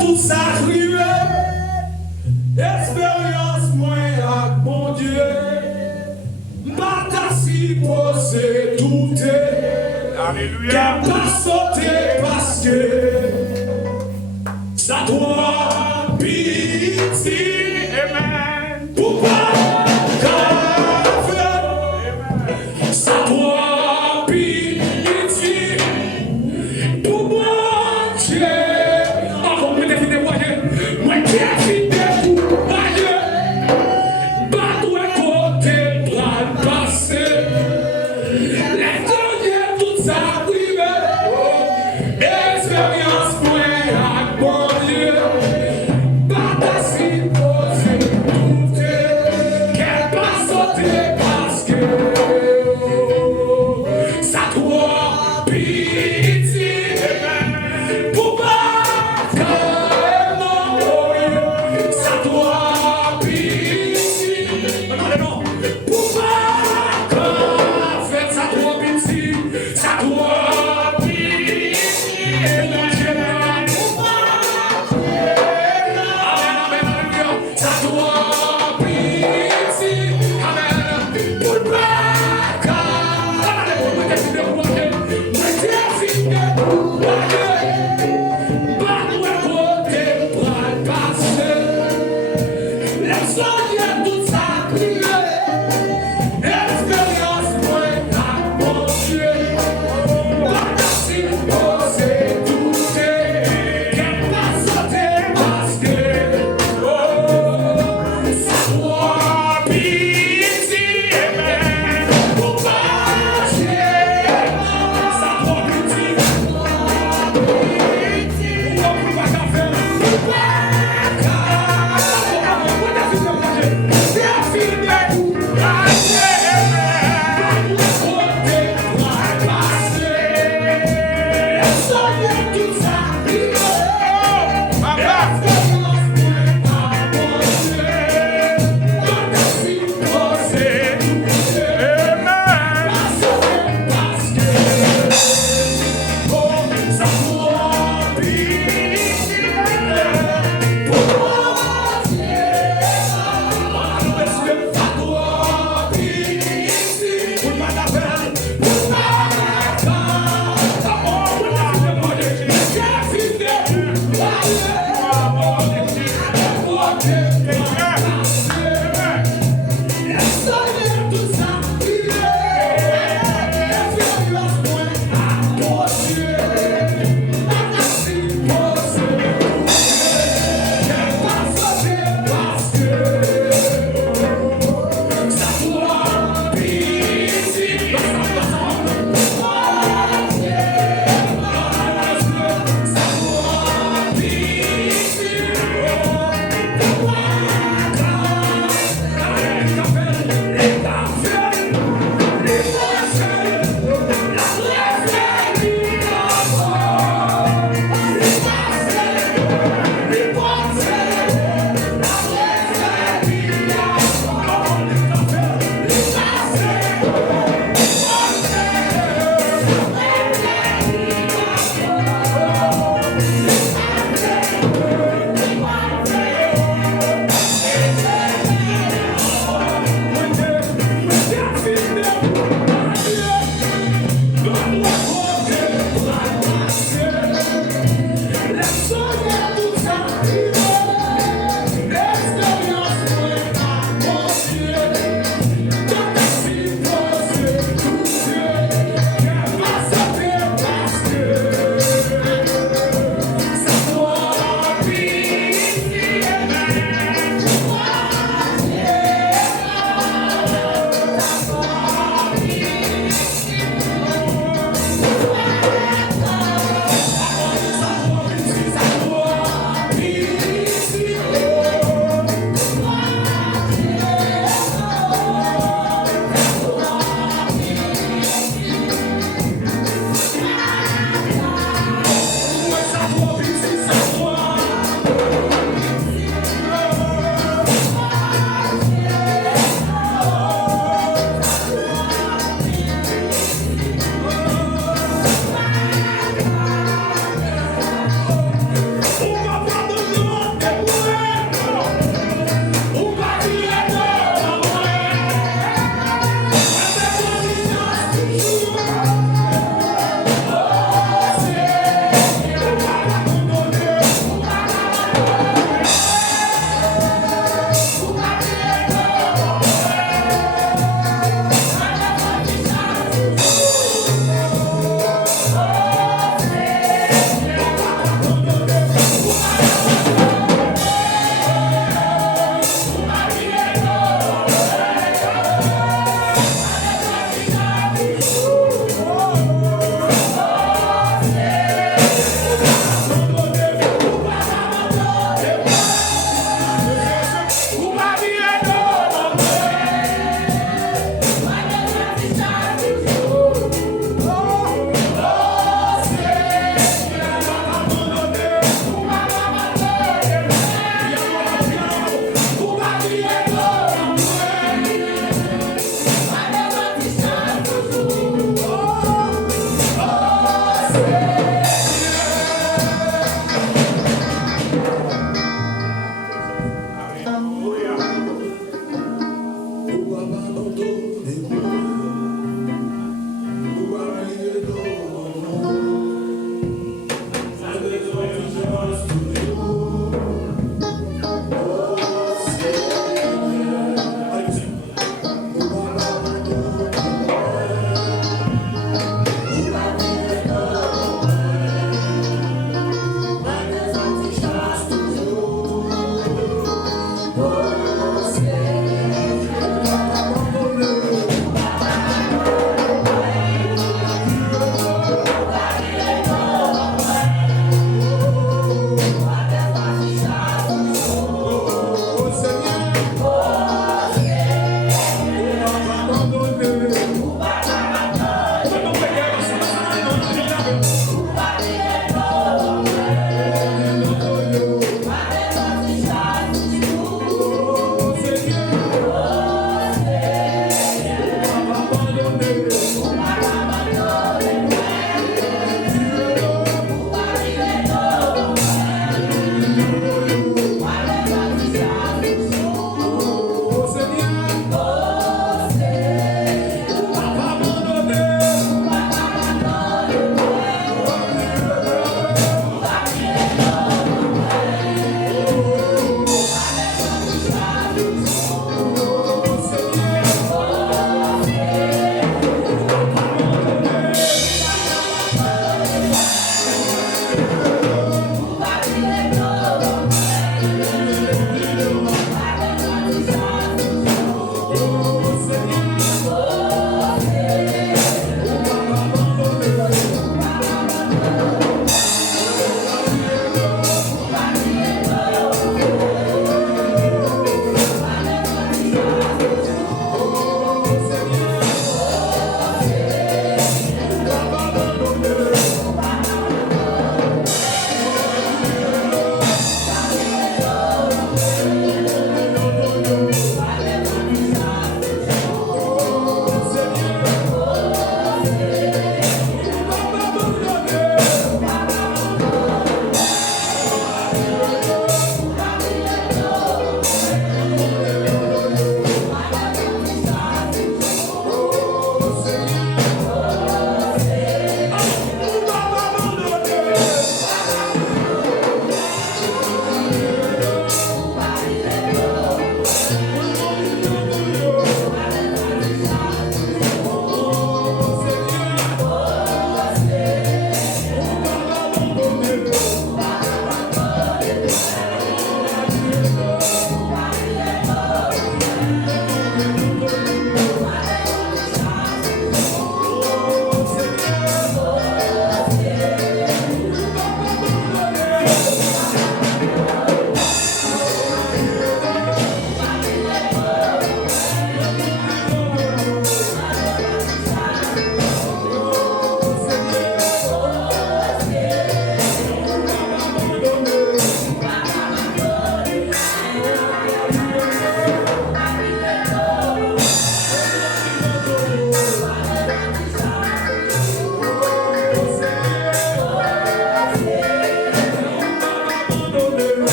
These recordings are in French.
tout ça arrive. Expérience moins avec mon Dieu. M'pas si posé douter. Alléluia. Qu'elle pas sauter parce que ça doit pitié. Amen. Pour pas grave. Ça doit pitié. Pour moi, Dieu. Avant de me définir, moi, qui est fidèle pour moi, pas de côté, bras passé. Les derniers, tout ça, oui, expérience, moi, à mon Dieu.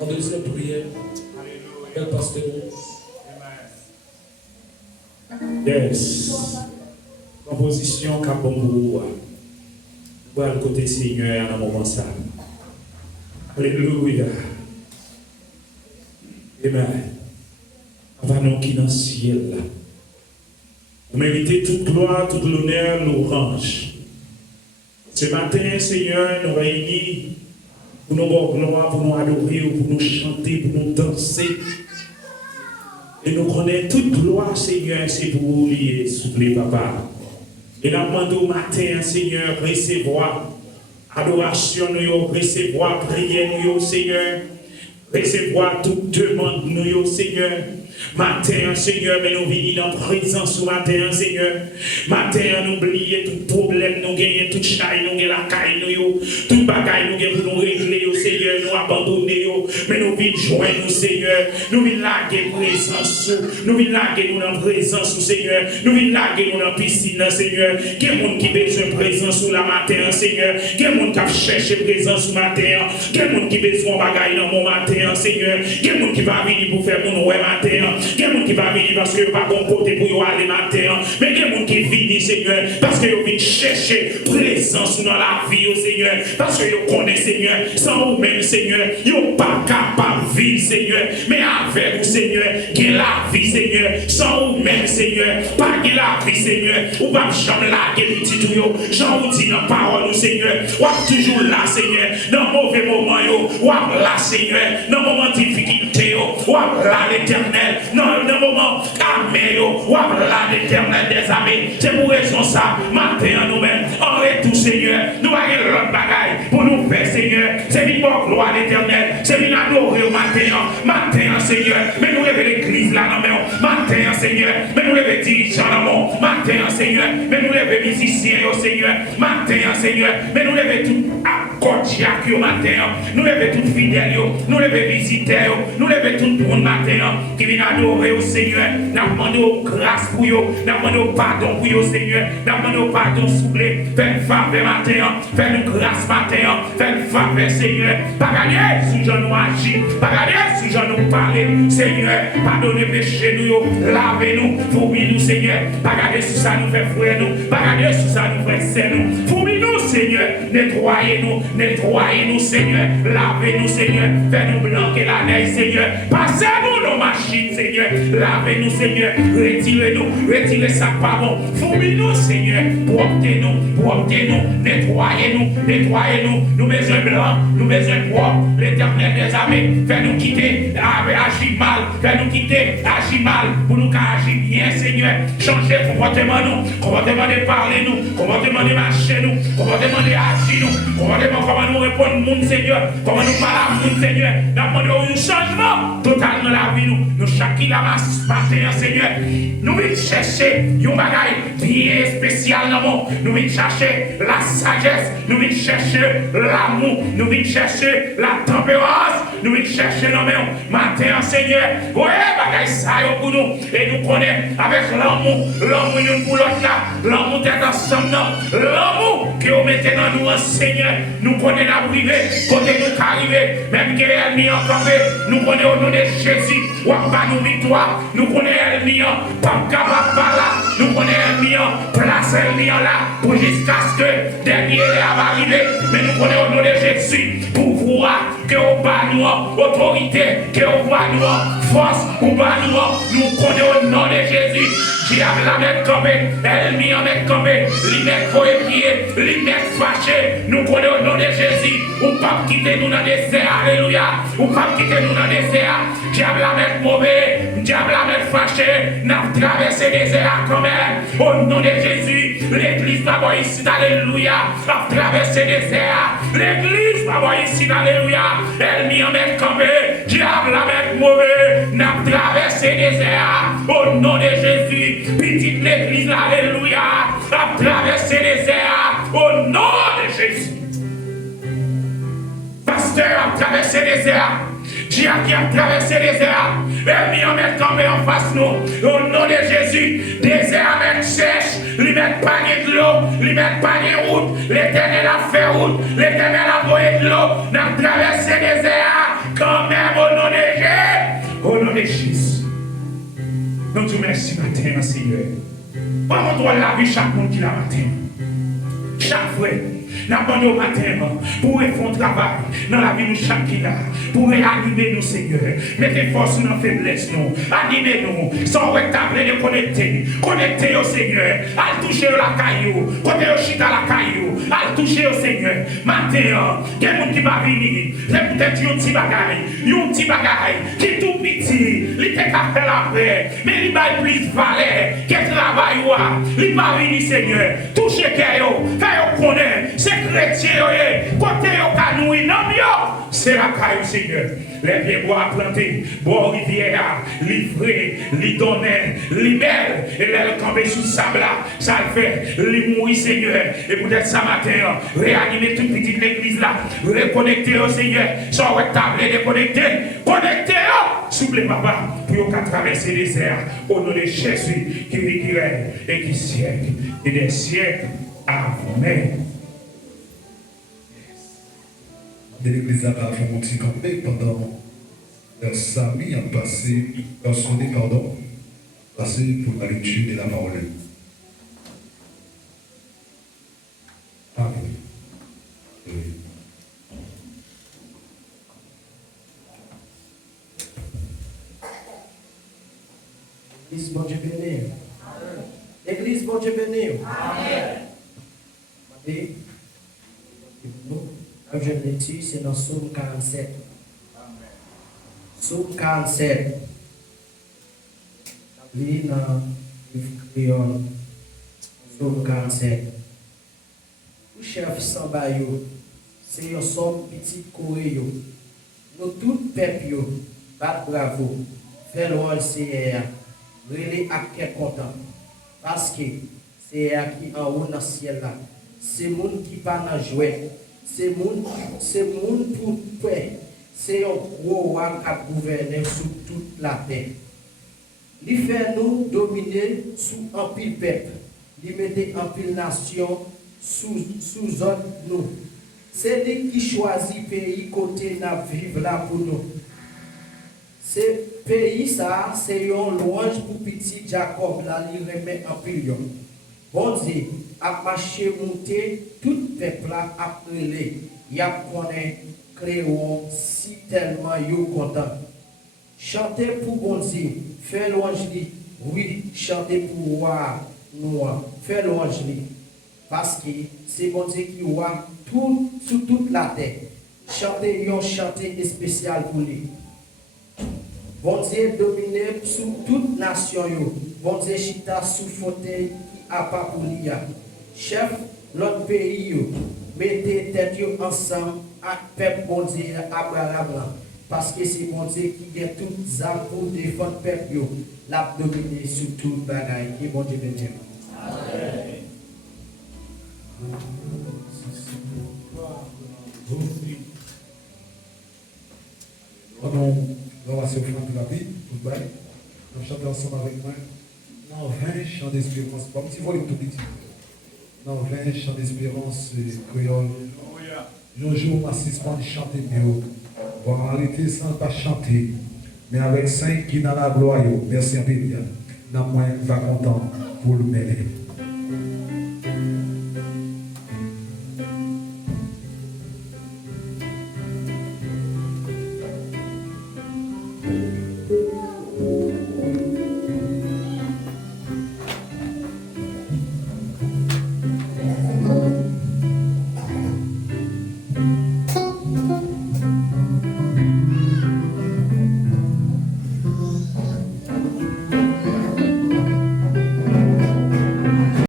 En deuxième prière, avec Pasteur. Yes. Composition Kabomboua. Voilà le côté Seigneur à un moment ça. Alléluia. Amen. Avant nous qui dans le ciel. Vous méritez toute gloire, toute l'honneur, l'orange. Ce matin, Seigneur, nous réunis pour nous voir gloire, pour nous adorer, pour nous chanter, pour nous danser. Et nous connaissons toute gloire, Seigneur, c'est pour vous lier, s'il vous plaît, papa. Et nous demandons au matin, Seigneur, recevoir adoration, nous, recevoir prière, nous, Seigneur. Recevoir toute demande, nous, Seigneur. Matin, Seigneur, mais nous venons dans la présence, matin, Seigneur. Matin, nous oublions tout problème, nous gagnons toute chaille, nous gagnons la caille, nous, toute bagaille, nous gagnons pour nous régler, Seigneur, nous abandonner, mais nous venons joindre, nous, Seigneur. Nous venons laguer présence, nous venons laguer nous dans la présence, Seigneur. Nous venons laguer nous dans la piscine, Seigneur. Quel monde qui besoin de présence sur la matin, Seigneur. Quel monde qui a cherché présence sur matin. Quel monde qui besoin de bagaille dans mon matin, Seigneur. Quel monde qui va venir pour faire mon ouais matin. Il y a des gens qui va venir parce que pas bon côté pour aller matin. Mais il y a des gens qui viennent, Seigneur, parce qu'ils viennent chercher présence dans la vie, Seigneur. Parce qu'ils connaissent, Seigneur, sans vous-même, Seigneur, ils ne sont pas capables de vivre, Seigneur. Mais avec vous, Seigneur, qui est la vie, Seigneur. Sans vous-même, Seigneur, pas qui est la vie, Seigneur. Ou pas jamais là, qui est petit tout, j'en vous dis dans la parole, Seigneur. Ou toujours là, Seigneur, dans le mauvais moment, ou là, Seigneur, dans le moment de difficulté, ou là, l'Éternel. Dans le moment, amé, ou là, l'Éternel des armées. C'est pour raison ça, matin, nous-mêmes, en retour, Seigneur, nous avons l'autre bagaille pour nous faire, Seigneur. C'est une bonne gloire l'Éternel. C'est une adorer au matin, matin, Seigneur. Mais nous levons l'église là, non, mais matin, Seigneur. Mais nous levons dirigeants là, non, matin, Seigneur. Mais nous levons musiciens, Seigneur. Matin, Seigneur. Mais nous levons tout accordiaque au matin. Nous levons tout fidèles, nous levons visiteurs, nous levons tout le monde matin qui vient adorer au Seigneur. Nous demandons grâce pour eux, nous demandons pardon pour eux, Seigneur. Nous demandons pardon, soufflé. Fais-nous faveur matin, fais-nous grâce matin, fais-nous faveur, Seigneur. Pas gagner si je nous agis, pas gagner si je nous parle, Seigneur. Pardonnez péché nous, lavez-nous, fourmis-nous, Seigneur. Pas gagner si ça nous fait frère nous, pas gagner si ça nous fait sœur nous. Fourmis-nous, Seigneur. Nettoyez-nous, Seigneur. Lavez-nous, Seigneur. Fais-nous blanquer la neige, Seigneur. Passez-nous nos machines, Seigneur. Lavez-nous, Seigneur. Retirez ça pas bon. Fourmis-nous, Seigneur. Proptez-nous, nettoyez-nous. Nous besoin blanc, nous besoin propre. L'Éternel des armées, fais-nous quitter, agir mal. Fais-nous quitter, agir mal. Pour nous agir bien, Seigneur. Changez comportement nous, comportement de parler nous, comportement de marcher nous, comportement de agir nous, comportement comment nous répondre au monde, Seigneur. Comment nous parler au monde, Seigneur. Nous demandons un changement total dans la vie nous. Nous chacun la masse matin, Seigneur. Nous venons chercher un bagage bien spécial dans le monde. Nous venons chercher la sagesse, nous venons chercher l'amour, nous venons chercher la tempérance, nous venons chercher nos mains. Matin, Seigneur, voyez bagage ça pour nous. Et nous connaissons avec l'amour une pour l'autre là, l'amour d'être ensemble, l'amour que vous mettez dans nous, Seigneur. Nous connaissons la privée, côté nous arriver, même que l'ennemi en tombé, nous connaissons au nom de Jésus, ou pas nous victoire, nous connaissons l'ennemi en pas capable là, nous connaissons l'ennemi en place l'ennemi là, pour jusqu'à ce que dernier va arriver, mais nous connaissons au nom de Jésus, pouvoir que vous bat nous, autorité que vous bat nous, force ou bat nous connaissons au nom de Jésus. Diable la mettre tombée, ennemi en mettre tombée, lui mettre faux et pied, lui mettre fâché. Nous connaissons au nom de Jésus. Ou pas quitter nous dans le désert, alléluia. Ou pas quitter nous dans le désert. Diable la mettre mauvais, diable la mettre fâché. N'a traversé le désert quand même. Au nom de Jésus, l'église va voir ici, alléluia. A traversé le désert. L'église va voir ici, alléluia. Ennemi en mettre tombé, diable la mettre mauvais. N'a traversé le désert. Au nom de Jésus. Petite l'église, alléluia, a traversé les airs au nom de Jésus. Pasteur a traversé les airs. Dieu qui a traversé les airs. Ennemi en met tombé en face nous. Au nom de Jésus, des airs mettent sèche, lui mettent panier de l'eau, lui mettent panier route. L'Éternel a fait route, l'Éternel a voyé de l'eau. N'a traversé les airs. Quand même, au nom de Jésus, au nom de Jésus. Nous te remercions matin, Seigneur. On doit laver chaque monde qui l'a matin. Chaque fois, nous avons au matin pour faire un travail dans la vie de chaque qui l'a, pour réanimer nous, Seigneur. Mettez force dans la faiblesse, nous. Animez-nous, sans rectable de connecter. Connectez au Seigneur. À toucher la caillou. Côté au chita la caillou. À toucher au Seigneur. Matin, il y a des gens qui va venir. C'est peut-être un petit bagage qui est tout petit. Il peut faire la paix. Mais il va plus valer. Quel travail, il va venir, Seigneur. Toucher Kéo. Faire connaître. C'est chrétien, côté au canoë, non, c'est la caille, Seigneur. Les pieds bois plantés, bois rivière, livrés, li donner, li belle, et les camper sous sable là, ça le fait, li mourir, Seigneur. Et peut-être ça matin, réanimer toute petite église là, reconnecter au Seigneur, sans rectable et déconnecter, connecter, souple papa, pour qu'on traverse les airs, au nom de Jésus, qui vit, qui règne, et qui siècle, et des siècles. Amen. De l'église là a fait mon petit campé pendant Samy a passé, passé pour la lecture de la parole. Amen. L'église, bon Dieu béni. L'église, bon Dieu béni. Amen. Comme je l'ai dit, c'est dans Psaume 47. Psaume 47. Lis dans le livre créole. Psaume 47. Tout chef sans baillot, c'est un somme petit courrier. Nous tout peuple, bat bravo, fait l'ouange CR, relais à quel content. Parce que c'est qui en haut dans le ciel là. C'est monde qui pas dans jouet. C'est monde pour paix. C'est un gros roi qui a gouverné sur toute la terre. Il fait nous dominer sous un pile peuple. Il mettait un pile nation sous autres nous. C'est lui qui choisit pays côté n'a vivre là pour nous. Ce pays ça, c'est un louange pour petit Jacob là, il remet un pile. Bon Dieu, a marché monter tout peuple là après les. Y a connaît créon si tellement yo content. Chantez pour bon Dieu, fait louange li. Oui, chantez pour roi noir, fait louange li. Parce que c'est bon Dieu qui roi tout sur toute la terre. Chantez yon chanté spécial pour lui. Bon Dieu domine sur toute nation yo. Bon Dieu chita sous fauteuil qui a pas pour lui. Chef l'autre pays yo. Mettez tête yo ensemble avec peuple bon Dieu Abraham parce que c'est bon Dieu qui a toutes armes pour défendre peuple yo. L'a dominer sur toute bagaille qui bon Dieu bénir. Amen. On va se faire rapide, on va chanter ensemble avec moi. Non, 20 chants d'espérance, pas un petit volume tout petit. Non, 20 chants d'espérance créole. Un jour, ma suspend chanter mieux. On va arrêter sans pas chanter, mais avec 5 qui dans la gloire. Merci un peu bien. Dans moi, va content pour le mêler.